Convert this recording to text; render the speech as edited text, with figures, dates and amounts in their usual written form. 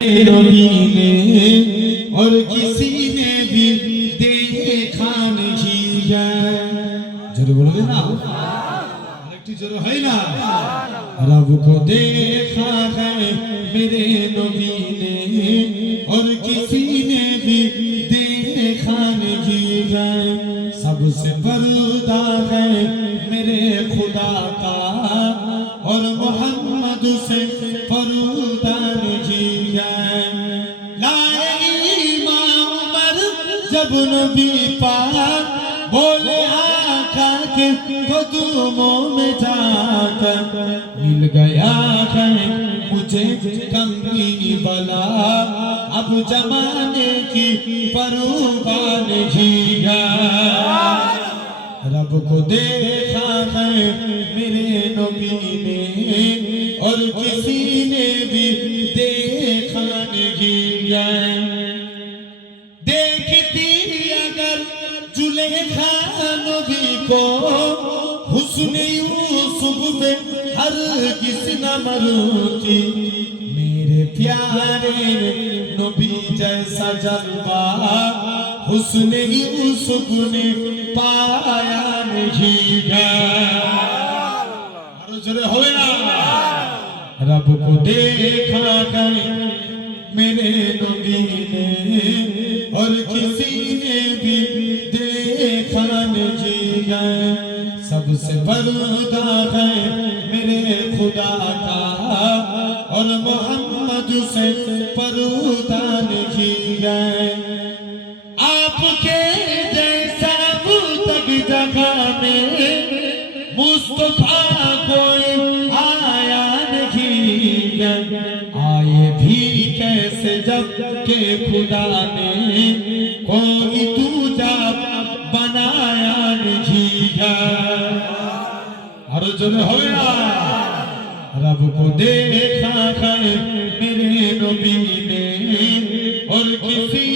नबी ने और किसी ने भी देखा नहीं है। जोर बोलोगे ना, अरे जोर है ना। रब को देखा है मेरे नबी ने और किसी ने भी देखा नहीं है। सबसे पर्दा है मेरे खुदा का और मोहम्मद से पर्दा नहीं है। लाए इमाम उमर जब नबी पाक बोले आका के कदमों में जाकर मिल गया है मुझे कमी बला। अब जमाने की परवाह नहीं है। रब को देखा है मेरे नबी ने और किसी ने भी देखा नहीं है। देखती अगर जुलेखा नबी को हुस्न यूसुफ पे हर किसी न मरती। मेरे प्यारे नबी जैसा जलवा हुस्न यूसुफ ने पाया नहीं है। रब को देखा कर मेरे नबी ने और किसी ने भी देखा नहीं है। सबसे पर्दा है मेरे खुदा का और मोहम्मद से पर्दा नहीं है। आपके जैसा तक जगह में मुस्तफा कोई आया नहीं है। आए भी कैसे जब के खुदा ने कोई दूजा बनाया नहीं है। हर जन हो रब को देखा है मेरे नबी ने और किसी